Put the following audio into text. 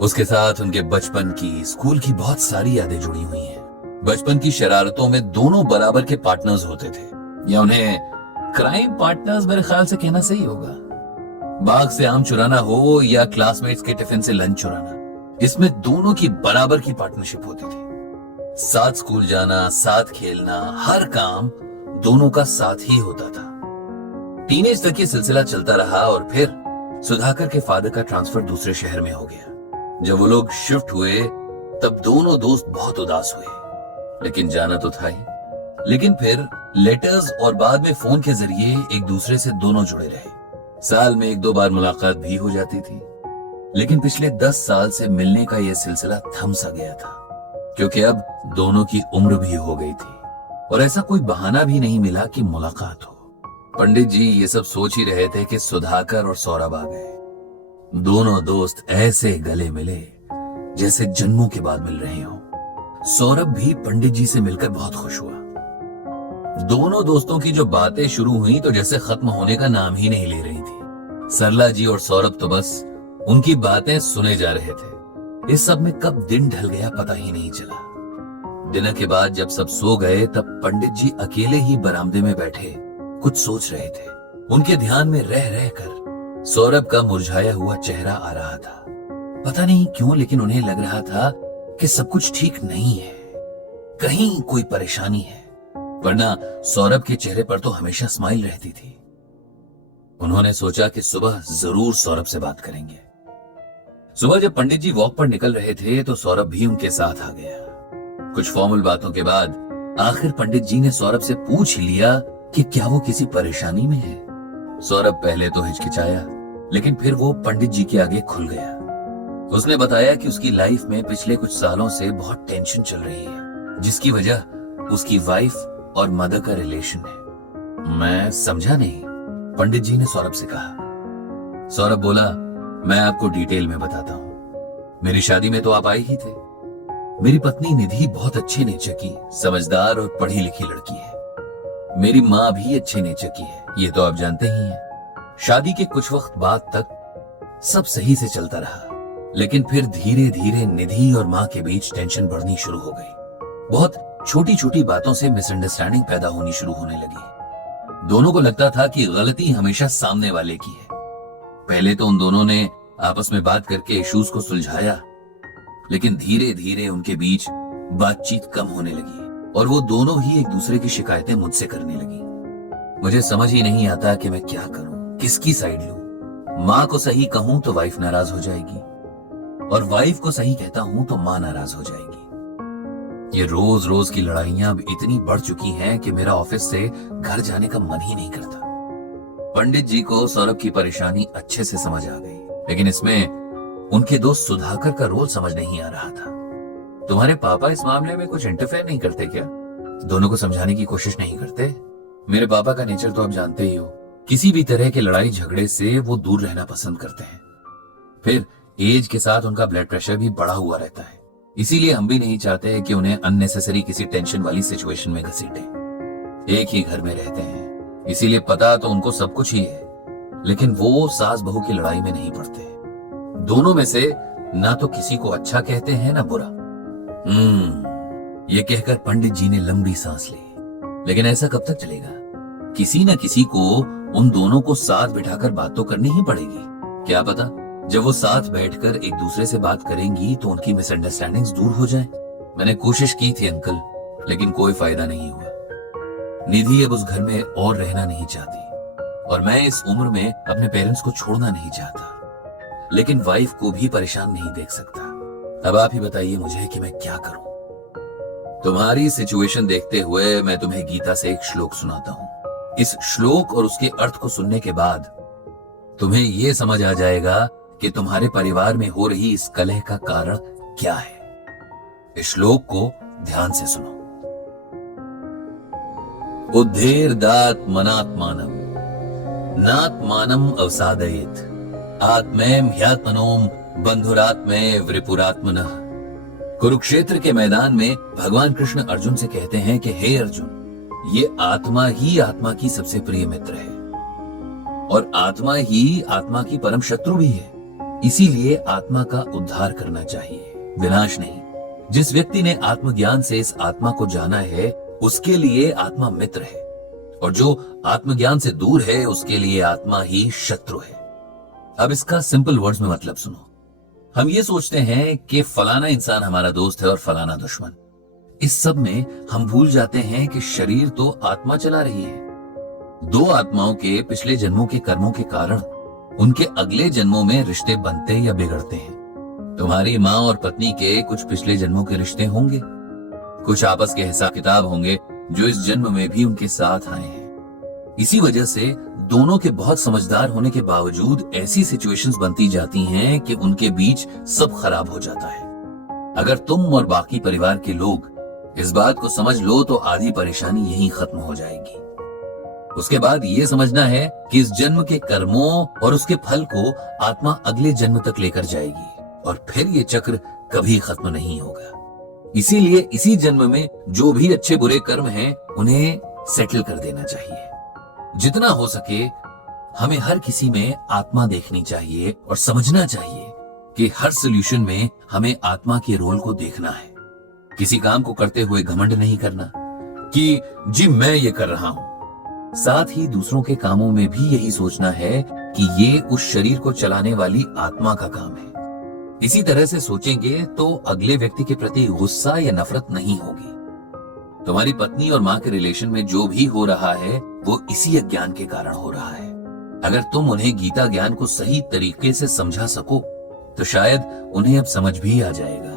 उसके साथ उनके बचपन की, स्कूल की बहुत सारी यादें जुड़ी हुई हैं। बचपन की शरारतों में दोनों बराबर के पार्टनर्स होते थे, या उन्हें क्राइम पार्टनर्स मेरे ख्याल से कहना सही होगा। बाग से आम चुराना हो या क्लासमेट्स के टिफिन से लंच चुराना, इसमें दोनों की बराबर की पार्टनरशिप होती थी। साथ स्कूल जाना, साथ खेलना, हर काम दोनों का साथ ही होता था। टीनेज तक ये सिलसिला चलता रहा और फिर सुधाकर के फादर का ट्रांसफर दूसरे शहर में हो गया। जब वो लोग शिफ्ट हुए तब दोनों दोस्त बहुत उदास हुए, लेकिन जाना तो था ही। लेकिन फिर लेटर्स और बाद में फोन के जरिए एक दूसरे से दोनों जुड़े रहे। साल में 1-2 बार मुलाकात भी हो जाती थी, लेकिन पिछले 10 साल से मिलने का यह सिलसिला थम सा गया था, क्योंकि अब दोनों की उम्र भी हो गई थी और ऐसा कोई बहाना भी नहीं मिला कि मुलाकात हो। पंडित जी ये सब सोच ही रहे थे कि सुधाकर और सौरभ आ गए। दोनों दोस्त ऐसे गले मिले जैसे जन्मों के बाद मिल रहे हो। सौरभ भी पंडित जी से मिलकर बहुत खुश हुआ। दोनों दोस्तों की जो बातें शुरू हुई तो जैसे खत्म होने का नाम ही नहीं ले रही थी। सरला जी और सौरभ तो बस उनकी बातें सुने जा रहे थे। इस सब में कब दिन ढल गया पता ही नहीं चला। डिनर के बाद जब सब सो गए तब पंडित जी अकेले ही बरामदे में बैठे कुछ सोच रहे थे। उनके ध्यान में रह रहकर सौरभ का मुरझाया हुआ चेहरा आ रहा था। पता नहीं क्यों, लेकिन उन्हें लग रहा था कि सब कुछ ठीक नहीं है, कहीं कोई परेशानी है, वरना सौरभ के चेहरे पर तो हमेशा स्माइल रहती थी। उन्होंने सोचा कि सुबह जरूर सौरभ से बात करेंगे। सुबह जब पंडित जी वॉक पर निकल रहे थे तो सौरभ भी उनके साथ आ गया। कुछ फॉर्मल बातों के बाद आखिर पंडित जी ने सौरभ से पूछ लिया कि क्या वो किसी परेशानी में है। सौरभ पहले तो हिचकिचाया, लेकिन फिर वो पंडित जी के आगे खुल गया। उसने बताया कि उसकी लाइफ में पिछले कुछ सालों से बहुत टेंशन चल रही है, जिसकी वजह उसकी वाइफ और मदर का रिलेशन है। मैं समझा नहीं, पंडित जी ने सौरभ से कहा। सौरभ बोला, मैं आपको डिटेल में बताता हूँ। मेरी शादी में तो आप आए ही थे। मेरी पत्नी निधि बहुत अच्छे नेचर की, समझदार और पढ़ी लिखी लड़की है। मेरी माँ भी अच्छे नेचर की है, ये तो आप जानते ही हैं। शादी के कुछ वक्त बाद तक सब सही से चलता रहा, लेकिन फिर धीरे धीरे निधि और माँ के बीच टेंशन बढ़नी शुरू हो गई। बहुत छोटी छोटी बातों से मिसअंडरस्टैंडिंग पैदा होनी शुरू होने लगी। दोनों को लगता था कि गलती हमेशा सामने वाले की है। पहले तो उन दोनों ने आपस में बात करके इश्यूज को सुलझाया, लेकिन धीरे धीरे उनके बीच बातचीत कम होने लगी और वो दोनों ही एक दूसरे की शिकायतें मुझसे करने लगी। मुझे समझ ही नहीं आता कि मैं क्या करूं, किसकी साइड लूं। माँ को सही कहूं तो वाइफ नाराज हो जाएगी, और वाइफ को सही कहता हूं तो माँ नाराज हो जाएगी। ये रोज रोज की लड़ाइयां अब इतनी बढ़ चुकी हैं कि मेरा ऑफिस से घर जाने का मन ही नहीं करता। पंडित जी को सौरभ की परेशानी अच्छे से समझ आ गई, लेकिन इसमें उनके दोस्त सुधाकर का रोल समझ नहीं आ रहा था। तुम्हारे पापा इस मामले में कुछ इंटरफेयर नहीं करते क्या? दोनों को समझाने की कोशिश नहीं करते? मेरे पापा का नेचर तो आप जानते ही हो। किसी भी तरह के लड़ाई झगड़े से वो दूर रहना पसंद करते हैं। फिर एज के साथ उनका ब्लड प्रेशर भी बढ़ा हुआ रहता है, इसीलिए हम भी नहीं चाहते कि उन्हें अननेसेसरी किसी टेंशन वाली सिचुएशन में घसीटे। एक ही घर में रहते हैं, इसीलिए पता तो उनको सब कुछ ही है, लेकिन वो सास बहू की लड़ाई में नहीं पड़ते। दोनों में से ना तो किसी को अच्छा कहते हैं ना बुरा। ये कहकर पंडित जी ने लंबी सांस ली। लेकिन ऐसा कब तक चलेगा? किसी न किसी को उन दोनों को साथ बिठाकर बात तो करनी ही पड़ेगी। क्या पता जब वो साथ बैठकर एक दूसरे से बात करेंगी तो उनकी मिसअंडरस्टैंडिंग्स दूर हो जाएं। मैंने कोशिश की थी अंकल, लेकिन कोई फायदा नहीं हुआ। निधि अब उस घर में और रहना नहीं चाहती और मैं इस उम्र में अपने पेरेंट्स को छोड़ना नहीं चाहता, लेकिन वाइफ को भी परेशान नहीं देख सकता। अब आप ही बताइए मुझे कि मैं क्या करूं। तुम्हारी सिचुएशन देखते हुए मैं तुम्हें गीता से एक श्लोक सुनाता हूं। इस श्लोक और उसके अर्थ को सुनने के बाद तुम्हें यह समझ आ जाएगा कि तुम्हारे परिवार में हो रही इस कलह का कारण क्या है। इस श्लोक को ध्यान से सुनो। उद्धेर्दात मनात्मानम नात्मानम अवसादयेत आत्मैम ह्यात्मनोम बंधुरात्मैव वृपुरात्मनः। कुरुक्षेत्र के मैदान में भगवान कृष्ण अर्जुन से कहते हैं कि हे अर्जुन, ये आत्मा ही आत्मा की सबसे प्रिय मित्र है और आत्मा ही आत्मा की परम शत्रु भी है। इसीलिए आत्मा का उद्धार करना चाहिए, विनाश नहीं। जिस व्यक्ति ने आत्मज्ञान से इस आत्मा को जाना है, उसके लिए आत्मा मित्र है, और जो आत्मज्ञान से दूर है, उसके लिए आत्मा ही शत्रु है। अब इसका सिंपल वर्ड्स में मतलब सुनो। हम ये सोचते हैं कि फलाना इंसान हमारा दोस्त है और फलाना दुश्मन। इस सब में हम भूल जाते हैं कि शरीर तो आत्मा चला रही है। दो आत्माओं के पिछले जन्मों के कर्मों के कारण उनके अगले जन्मों में रिश्ते बनते या बिगड़ते हैं। तुम्हारी माँ और पत्नी के कुछ पिछले जन्मों के रिश्ते होंगे, कुछ आपस के हिसाब किताब होंगे जो इस जन्म में भी उनके साथ आए हैं। इसी वजह से दोनों के बहुत समझदार होने के बावजूद ऐसी सिचुएशंस बनती जाती हैं कि उनके बीच सब खराब हो जाता है। अगर तुम और बाकी परिवार के लोग इस बात को समझ लो तो आधी परेशानी यहीं खत्म हो जाएगी। उसके बाद ये समझना है कि इस जन्म के कर्मों और उसके फल को आत्मा अगले जन्म तक लेकर जाएगी और फिर ये चक्र कभी खत्म नहीं होगा। इसीलिए इसी जन्म में जो भी अच्छे बुरे कर्म हैं, उन्हें सेटल कर देना चाहिए। जितना हो सके हमें हर किसी में आत्मा देखनी चाहिए और समझना चाहिए कि हर सॉल्यूशन में हमें आत्मा के रोल को देखना है। किसी काम को करते हुए घमंड नहीं करना कि जी मैं ये कर रहा हूं। साथ ही दूसरों के कामों में भी यही सोचना है कि ये उस शरीर को चलाने वाली आत्मा का काम है। इसी तरह से सोचेंगे तो अगले व्यक्ति के प्रति गुस्सा या नफरत नहीं होगी। तुम्हारी पत्नी और माँ के रिलेशन में जो भी हो रहा है वो इसी अज्ञान के कारण हो रहा है। अगर तुम उन्हें गीता ज्ञान को सही तरीके से समझा सको तो शायद उन्हें अब समझ भी आ जाएगा